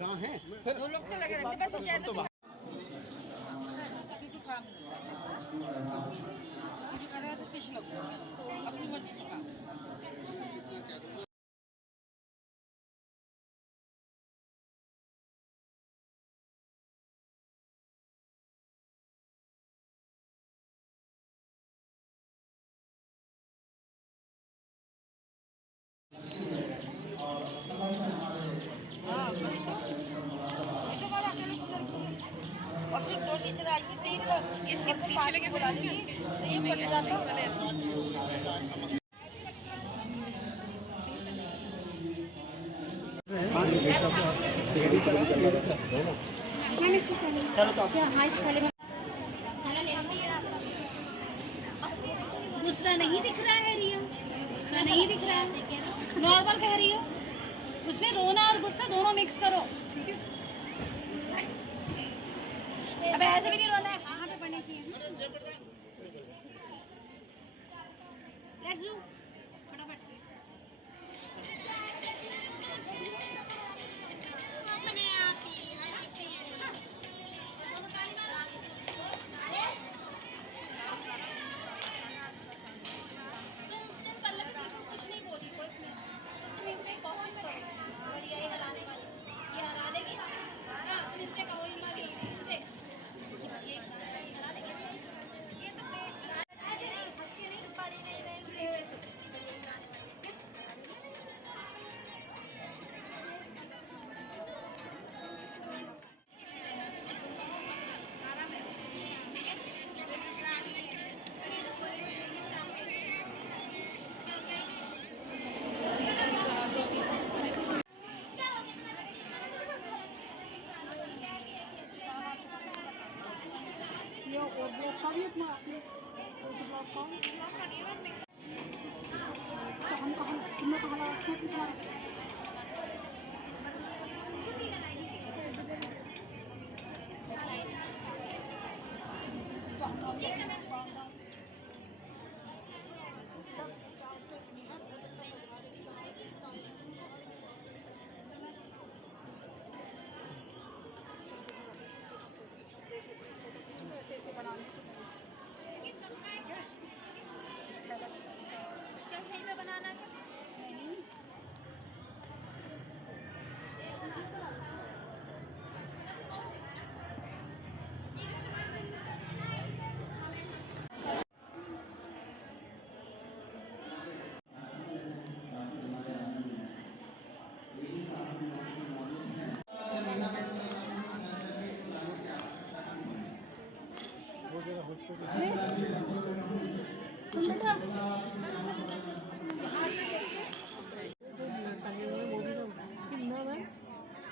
कहाँ है? दो लोग तो लगे रहते बस क्योंकि काम कर रहा है तो पीछे लगो अपनी मर्जी से काम। और सिर्फ दो टीचर आएगी तीन बस इसके पीछे लेके बुला लीजिए तो ये पढ़ जाता पहले गुस्सा नहीं दिख रहा है रिया, गुस्सा नहीं दिख रहा है, नॉर्मल कह रही हो। उसमें रोना और गुस्सा दोनों मिक्स करो। अब ऐसे भी नहीं रोना है, हाँ पे पढ़ने की है। लेट्स डू फटाफट। अपने आप ही तुम पल्लवी को कुछ नहीं बोली कोई इसमें, तुम इनसे गॉसिप करो और ये हराने वाली ये हरा लेगी। हाँ तुम इनसे कहो इनसे ये हरा लेगी। ये तो ऐसे नहीं हंस के नहीं पड़ी नहीं जुड़े हुए से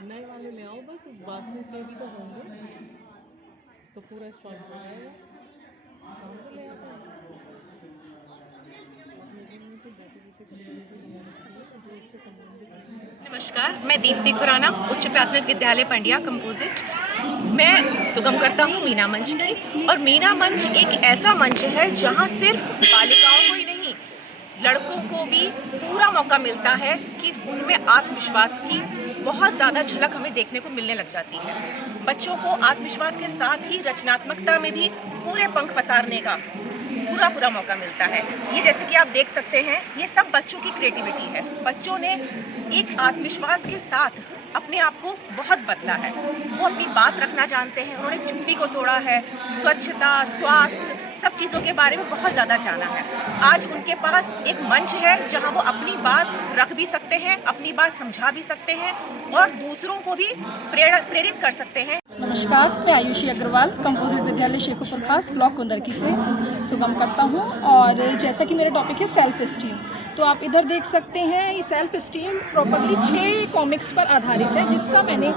नए वाले ले आओ बस बाद में से भी तो होंगे तो पूरा स्टॉक हो जाएगा। नमस्कार, मैं दीप्ति खुराना, उच्च प्राथमिक विद्यालय पंडिया कंपोजिट। मैं सुगम करता हूँ मीना मंच की, और मीना मंच एक ऐसा मंच है जहाँ सिर्फ बालिकाओं को ही नहीं, लड़कों को भी पूरा मौका मिलता है कि उनमें आत्मविश्वास की बहुत ज़्यादा झलक हमें देखने को मिलने लग जाती है। बच्चों को आत्मविश्वास के साथ ही रचनात्मकता में भी पूरे पंख पसारने का पूरा मौका मिलता है। ये जैसे कि आप देख सकते हैं, ये सब बच्चों की क्रिएटिविटी है। बच्चों ने एक आत्मविश्वास के साथ अपने आप को बहुत बदला है। वो अपनी बात रखना जानते हैं, उन्होंने चुप्पी को तोड़ा है, स्वच्छता, स्वास्थ्य, सब चीज़ों के बारे में बहुत ज़्यादा जाना है। आज उनके पास एक मंच है जहां वो अपनी बात रख भी सकते हैं, अपनी बात समझा भी सकते हैं और दूसरों को भी प्रेरित कर सकते हैं। नमस्कार, मैं आयुषी अग्रवाल कंपोजिट विद्यालय शेखुपुर खास ब्लॉक कुंदरकी से सुगम करता हूं। और जैसा कि मेरा टॉपिक है सेल्फ स्टीम, तो आप इधर देख सकते हैं ये सेल्फ स्टीम प्रॉपर्ली 6 कॉमिक्स पर आधारित है, जिसका मैंने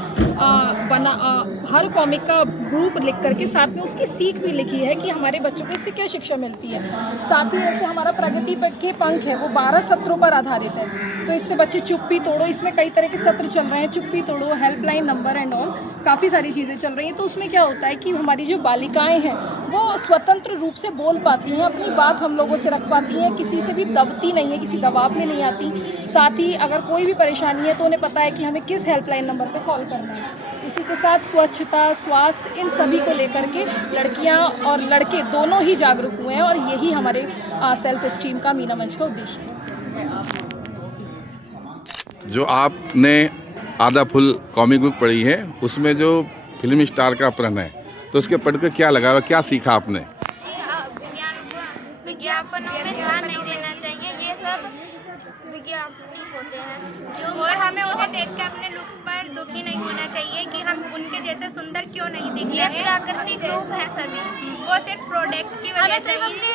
हर कॉमिक का ग्रुप लिख करके साथ में उसकी सीख भी लिखी है कि हमारे बच्चों को इससे क्या शिक्षा मिलती है। साथ ही जैसे हमारा प्रगति के पंख है वो 12 सत्रों पर आधारित है, तो इससे बच्चे चुप्पी तोड़ो, इसमें कई तरह के सत्र चल रहे हैं, चुप्पी तोड़ो, हेल्पलाइन नंबर एंड ऑल, काफ़ी सारी चीज़ें चीज़ें चल रही हैं, तो उसमें क्या होता है कि हमारी जो बालिकाएं हैं वो स्वतंत्र रूप से बोल पाती हैं, अपनी बात हम लोगों से रख पाती हैं, किसी से भी दबती नहीं है, किसी दबाव में नहीं आती। साथ ही अगर कोई भी परेशानी है तो उन्हें पता है कि हमें किस हेल्पलाइन नंबर पे कॉल करना है। इसी के साथ स्वच्छता, स्वास्थ्य, इन सभी को लेकर के लड़कियां और लड़के दोनों ही जागरूक हुए हैं और यही हमारे सेल्फ एस्टीम का मीना मंच का उद्देश्य है। जो आपने आधा फुल कॉमिक बुक पढ़ी है, उसमें जो फिल्म स्टार का प्रण है, तो उसके पढ़कर क्या लगा और क्या सीखा आपने? विज्ञापनों में ध्यान नहीं देना चाहिए, ये सब विज्ञापन होते हैं जो, और हमें उन्हें देख के अपने लुक्स पर दुखी नहीं होना चाहिए कि हम उनके जैसे सुंदर क्यों नहीं दिख रहे हैं। ये प्राकृतिक रूप है सभी, वो सिर्फ प्रोडक्ट की वजह से अपने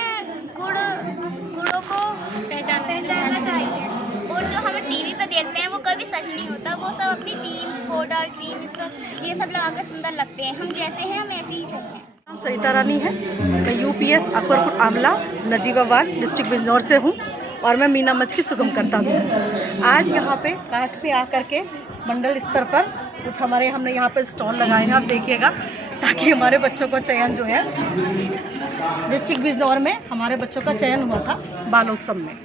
गुणों को पहचानना चाहिए। और जो हमें टीवी पर देखते हैं वो कभी सच नहीं होता, वो सब अपनी टीम, पाउडर, क्रीम, ये सब लगाकर सुंदर लगते हैं। हम जैसे हैं हम ऐसे ही सही हैं। नाम सरिता रानी है, मैं यूपीएस अकबरपुर आमला नजीबाबाद डिस्ट्रिक्ट बिजनौर से हूँ और मैं मीना मंच की सुगम करता हूँ। आज यहाँ पे काठ पे आकर के मंडल स्तर पर कुछ हमने यहाँ पे स्टॉल लगाए हैं, आप देखिएगा, ताकि हमारे बच्चों को चयन जो है डिस्ट्रिक्ट बिजनौर में हमारे बच्चों का चयन हुआ था बालोत्सव में,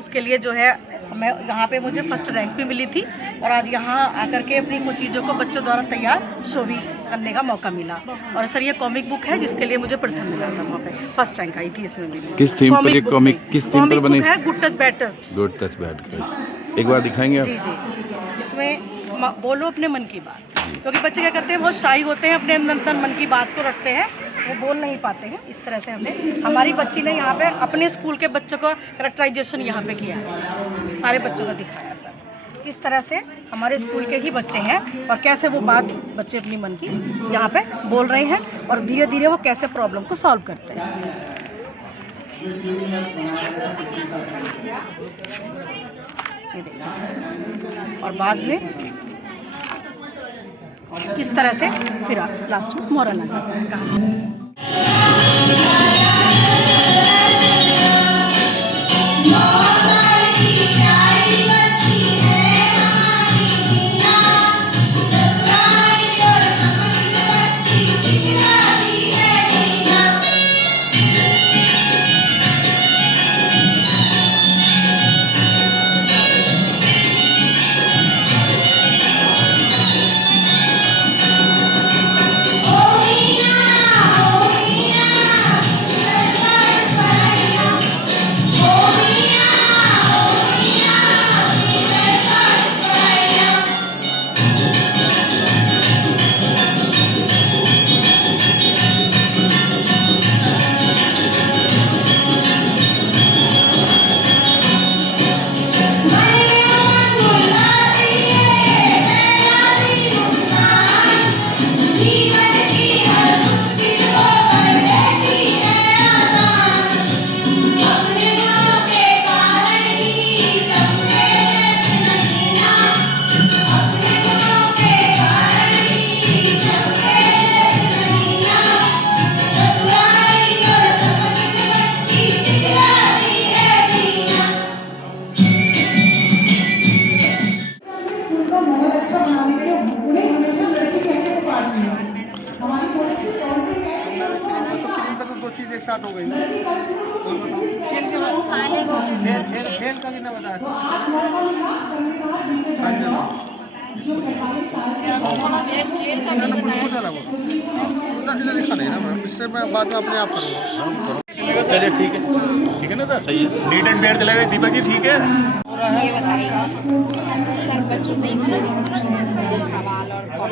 उसके लिए जो है मैं यहाँ पे मुझे फर्स्ट रैंक भी मिली थी और आज यहाँ आकर के अपनी कुछ चीज़ों को बच्चों द्वारा तैयार शो भी करने का मौका मिला। और सर ये कॉमिक बुक है जिसके लिए मुझे प्रथम मिला था, वहाँ पे फर्स्ट रैंक आई थी इसमें भी। किस थीम पर ये कॉमिक किस थीम पर बनी है? Good touch bad touch. Good touch bad touch, एक बार दिखाएंगे आप? जी जी, इसमें बोलो अपने मन की बात, क्योंकि बच्चे क्या करते हैं, बहुत शाई होते हैं, अपने अंदर मन की बात को रखते हैं, वो बोल नहीं पाते हैं। इस तरह से हमारी बच्ची ने यहाँ पे अपने स्कूल के बच्चों का कैरेक्टराइजेशन यहाँ पे किया है, सारे बच्चों का दिखाया सर। किस तरह से हमारे स्कूल के ही बच्चे हैं और कैसे वो बात बच्चे अपनी मन की यहाँ पे बोल रहे हैं और धीरे धीरे वो कैसे प्रॉब्लम को सॉल्व करते हैं। ये देखिए सर, और बाद में किस तरह से फिर आप लास्ट में मोरल आ जाता है कहानी। एक साथ हो गई। खेल का भी ना बता लिखा नहीं ना मैम, इससे मैं बाद में अपने आप करूँगा। चलिए ठीक है ना सर, सही है, नीट एंड फेयर चलेगा दीपक जी, ठीक है। ये बताइए सर, बच्चों से सवाल और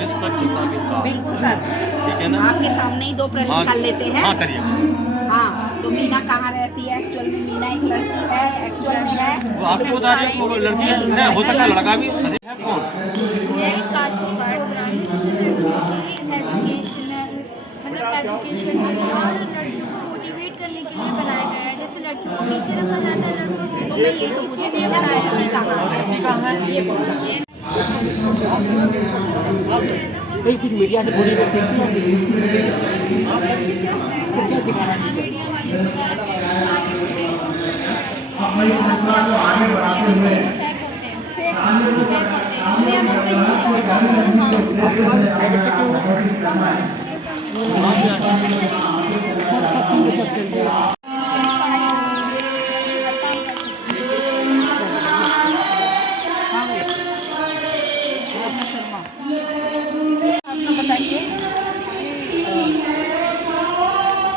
निष्पक्षता के साथ, बिल्कुल सर, ठीक है ना, आपके सामने ही दो प्रश्न कर लेते हैं। हाँ करिए। हाँ, तो मीना कहाँ रहती है? एक्चुअल में मीना एक लड़की है, एक्चुअल में है वो आपको बता रही है, वो लड़की है, नहीं हो सकता लड़का भी है। कौन? ये एक कार्टून प्रोग्राम है जिससे लड़कियों की एजुकेशनल मतलब एजुकेशन के लिए और लड़कियों को मोटिवेट करने के लिए बनाया गया है। जैसे लड़कियों को पीछे रखा जाता है लड़कों से, तो मैं ये इसलिए बनाया है। ये पूछा कुछ मीडिया से बोली क्या सिखाना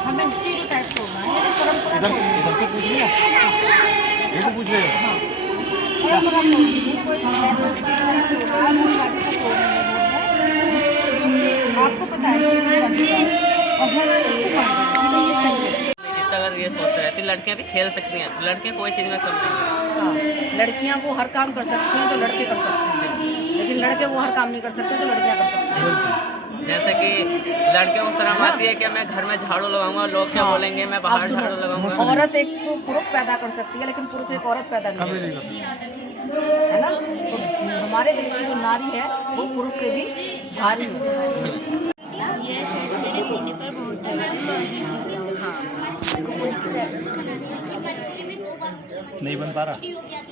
हमें हिस्ट्री टाइप को इधर से पूछ लिया, ये तो पूछ रहे हो। आपको पता है अगर ये सोचते रहते लड़कियां भी खेल सकती हैं, लड़कियां कोई चीज़ में कम नहीं है। हाँ, लड़कियां वो हर काम कर सकती हैं जो लड़के कर सकते हैं, लेकिन लड़के वो हर काम नहीं कर सकते जो लड़कियां कर सकती हैं। जैसे कि लड़कियों को शर्म आती है कि मैं घर में झाड़ू लगाऊंगा, लोग क्या बोलेंगे, मैं बाहर झाड़ू लगाऊंगा। औरत एक तो पुरुष पैदा कर सकती है, लेकिन पुरुष एक औरत पैदा नहीं कर सकती है ना। तो हमारे देश की जो नारी है वो पुरुष से भी भारी है। ये मेरे सीने पर बहुत नहीं बन पा रहा,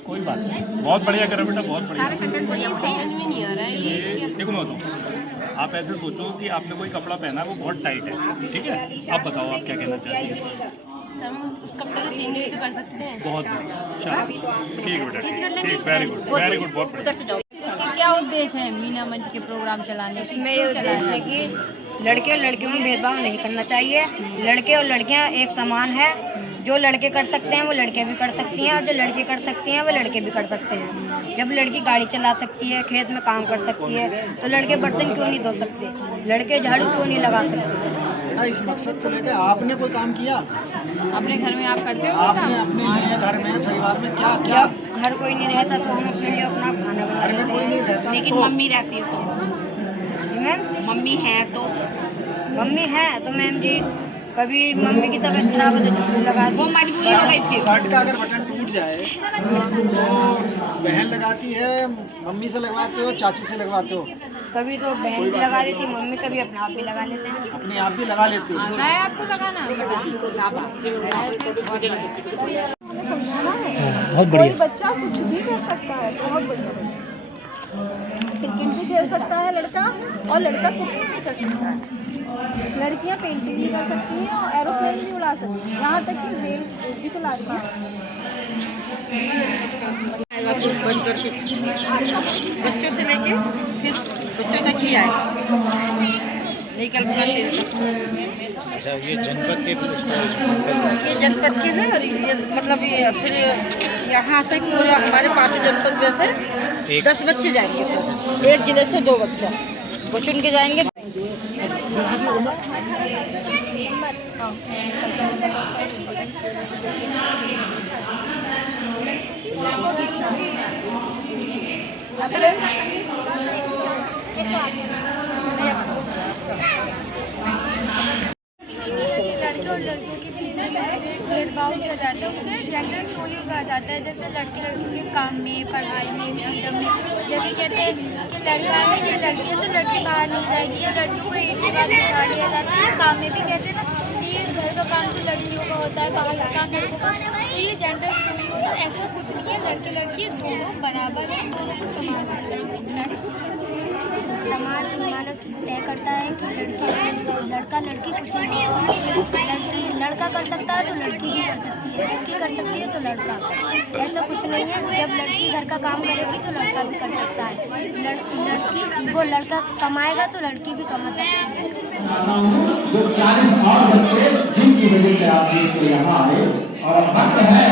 कोई बात नहीं, बहुत बढ़िया करो बेटा, बहुत बढ़िया। नहीं आ रहा है ये। देखो मैं बताऊँ, आप ऐसे सोचो कि आपने कोई कपड़ा पहना है वो बहुत टाइट है, ठीक है, अब बताओ आप क्या कहना चाहती हैं। हम उस कपड़े को चेंज भी तो कर सकते हैं। बहुत बढ़िया, शाबाश, ठीक बेटा, ठीक, वेरी गुड, बहुत बढ़िया। इसके क्या उद्देश्य है मीना मंच के प्रोग्राम चलाने के? इसमें ये उद्देश्य है कि लड़के और लड़कियों में भेदभाव नहीं करना चाहिए। लड़के और लड़कियां एक समान है। जो लड़के कर सकते हैं वो लड़कियां भी कर सकती हैं, और जो लड़के कर सकती हैं वो लड़के भी कर सकते हैं। जब लड़की गाड़ी चला सकती है, खेत में काम कर सकती है, तो लड़के बर्तन क्यों नहीं धो सकते, लड़के झाड़ू क्यों नहीं लगा सकते। इस मकसद को लेकर आपने कोई काम किया? अपने घर में आप करते हो आपने अपने लिए घर में परिवार में क्या क्या? जब घर कोई नहीं रहता तो हम अपने लिए अपना खाना बना घर में कोई नहीं रहता, लेकिन तो मम्मी रहती है तो मैम मम्मी है तो मम्मी है तो मैम जी कभी मम्मी की तबीयत खराब हो तो झाड़ू लगा वो मजबूरी हो गई थी। शर्ट का अगर बटन टूट जाए तो बहन लगाती है, मम्मी से लगवाते हो, चाची से लगवाते हो? कभी तो बहन भी लगा देती है, मम्मी कभी अपने आप भी लगा लेते हैं। अपने आप भी लगा लेते हो? है आपको लगाना बहुत बढ़िया। बच्चा कुछ भी कर सकता है, बहुत बढ़िया। क्रिकेट भी खेल सकता है लड़का, और लड़का कुकिंग भी कर सकता है। लड़कियां पेंटिंग भी कर सकती हैं और एरोप्लेन भी उड़ा सकती हैं, यहाँ तक कि रेल भी चला रही हैं। बच्चों से लेके फिर बच्चों तक ही आएगा, नहीं कल्पना शील। अच्छा, ये जनपद के ये जनपद के हैं, और ये मतलब ये फिर यहाँ से पूरे हमारे 5 जनपद में से 10 बच्चे जाएंगे सर, एक जिले से 2 बच्चा वो चुन के जाएंगे। लड़के और लड़कियों के बीच में भेदभाव किया जाता है, उससे जेंडर स्टोरी कहा जाता है। जैसे लड़के लड़कियों के काम में, पढ़ाई में, फ्रीडम में, जैसे कहते हैं कि लड़का है ये लड़की है तो लड़की बाहर नहीं जाएगी, या लड़कियों को एक के बाद उठा लिया जाता है। काम में भी कहते हैं ना कि ये घर का काम तो लड़कियों का होता है, बाहर का काम लड़कों का, तो ये जेंडर स्टोरी होता है। ऐसा कुछ नहीं है, लड़के लड़की दोनों बराबर है, दोनों समान है। समाज मानव तय करता है कि लड़का लड़की कुछ नहीं है। लड़का कर सकता है तो लड़की भी कर सकती है, लड़की कर सकती है तो लड़का। ऐसा कुछ नहीं है, जब लड़की घर का काम करेगी तो लड़का भी कर सकता है। लड़की वो लड़का कमाएगा तो लड़की भी कमा सकती है। जो 40 और बच्चे जिनकी वजह से आप यहाँ आए, और हक है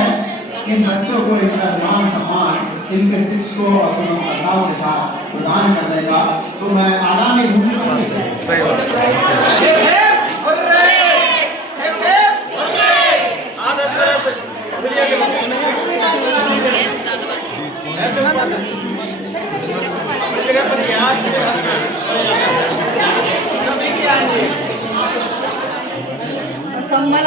इन बच्चों को इनका मान सम्मान इनके शिक्षकों और शिक्षकताओं के साथ प्रदान करने का। तो मैं आगामी सम्मान